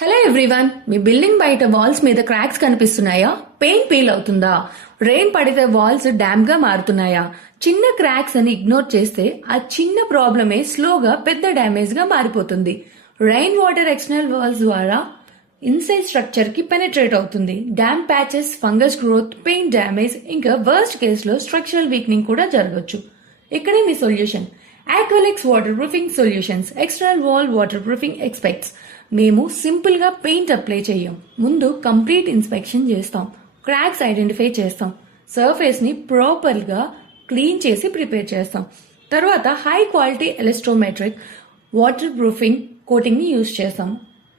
Hello everyone, మీ building బయట walls మీద cracks కనిపిస్తున్నాయా? పెయింట్ పీల్ అవుతుందా? రెయిన్ పడితే వాల్స్ డ్యామ్ గా మారుతున్నాయా? చిన్న క్రాక్స్ అని ఇగ్నోర్ చేస్తే ఆ చిన్న ప్రాబ్లమే స్లోగా పెద్ద డ్యామేజ్ గా మారిపోతుంది. రెయిన్ వాటర్ ఎక్స్టర్నల్ వాల్స్ ద్వారా ఇన్సైడ్ స్ట్రక్చర్ కి పెనిట్రేట్ అవుతుంది. Damp patches, fungus growth, paint damage, ఇంకా వర్స్ట్ కేసులో స్ట్రక్చరల్ వీక్నింగ్ కూడా జరగచ్చు. ఇక్కడే మీ solution Aqualix waterproofing solutions. External wall waterproofing experts. మేము సింపుల్ గా పెయింట్ అప్లై చేయం. ముందు కంప్లీట్ ఇన్స్పెక్షన్ చేస్తాం, క్రాక్స్ ఐడెంటిఫై చేస్తాం, సర్ఫేస్ ని ప్రాపర్ గా క్లీన్ చేసి ప్రిపేర్ చేస్తాం. తర్వాత high quality elastomeric waterproofing coating ని యూజ్ చేస్తాం.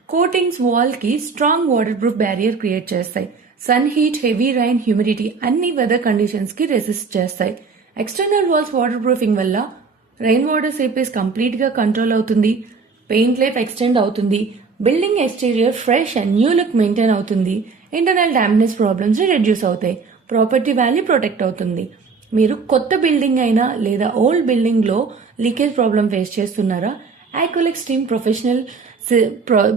కోటింగ్స్ వాల్ కి strong waterproof barrier create చేస్తాయి. Sun heat, heavy rain, humidity అన్ని వెదర్ కండిషన్స్ కి రెసిస్ట్ చేస్తాయి. ఎక్స్టర్నల్ వాల్స్ వాటర్ ప్రూఫింగ్ వల్ల రెయిన్ వాటర్ సేపేజ్ కంప్లీట్ గా కంట్రోల్ అవుతుంది, పెయింట్ లైఫ్ ఎక్స్టెండ్ అవుతుంది, building exterior fresh and new look maintain అవుతుంది, internal damage problems reduce అవుతాయి, property value protect అవుతుంది. మీరు కొత్త బిల్డింగ్ అయినా లేదా ఓల్డ్ బిల్డింగ్ లో లీకేజ్ ప్రాబ్లం ఫేస్ చేస్తున్నారా? Aqualix team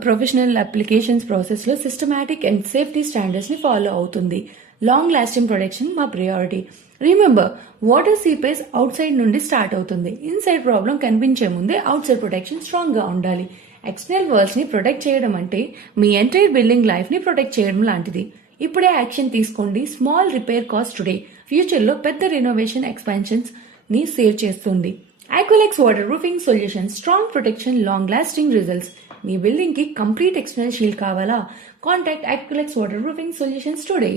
professional applications process లో సిస్టమాటిక్ అండ్ సేఫ్టీ స్టాండర్డ్స్ ని ఫాలో అవుతుంది. లాంగ్ లాస్టింగ్ ప్రొటెక్షన్ మా priority. Remember, water seepage out side నుండి స్టార్ట్ అవుతుంది. ఇన్సైడ్ ప్రాబ్లం కనిపించే ముందే అవుట్ సైడ్ ప్రొటెక్షన్ స్ట్రాంగ్ గా ఉండాలి. ఎక్స్టర్నల్ వాల్స్ ని ప్రొటెక్ట్ చేయడం అంటే మీ ఎంటైర్ బిల్డింగ్ లైఫ్ ని ప్రొటెక్ట్ చేయడం లాంటిది. ఇప్పుడే యాక్షన్ తీసుకోండి. Small repair cost today future లో పెద్ద రెనోవేషన్ ఎక్స్పాన్షన్స్ ని సేవ్ చేస్తుంది. Aqualix waterproofing solution, strong protection, long lasting results. మీ బిల్డింగ్ కి కంప్లీట్ ఎక్స్టర్నల్ షీల్డ్ కావాలా? Contact Aqualix waterproofing solutions today.